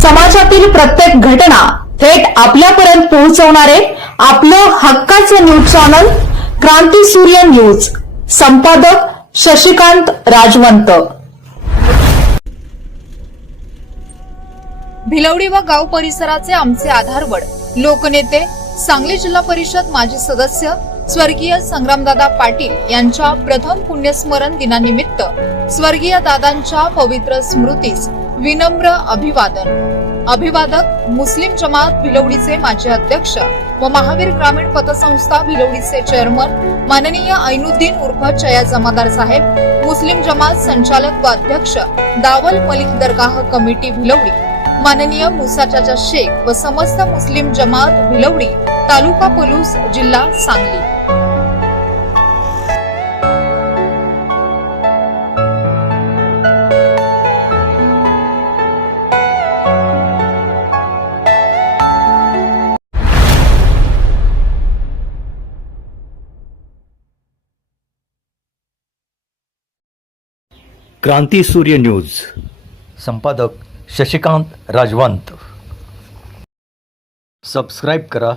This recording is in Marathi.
समाजातील प्रत्येक घटना थेट आपल्यापर्यंत पोहोचवणारे आपलं हक्काचं न्यूज चॅनल क्रांती सूर्य न्यूज. संपादक शशिकांत राजवंत. भिलवडी व गाव परिसराचे आमचे आधारवड. लोकनेते सांगली जिल्हा परिषद माजी सदस्य स्वर्गीय संग्रामदादा पाटील यांच्या प्रथम पुण्यस्मरण दिनानिमित्त स्वर्गीय दादांच्या पवित्र स्मृतीस विनम्र अभिवादन. अभिवादक मुस्लिम जमात भिलवडीचे माजी अध्यक्ष व महावीर ग्रामीण पतसंस्था भिलवडीचे चेअरमन माननीय ऐनुद्दीन उर्फ चया जमादार साहेब मुस्लिम जमात संचालक व अध्यक्ष दावल मलिक दरगाह कमिटी भिलवडी माननीय मुसा चाचा शेख व समस्त मुस्लिम जमात भिलवडी तालुका पलूस जिल्हा सांगली. क्रांती सूर्य न्यूज. संपादक शशिकांत राजवंत. सबस्क्राईब करा.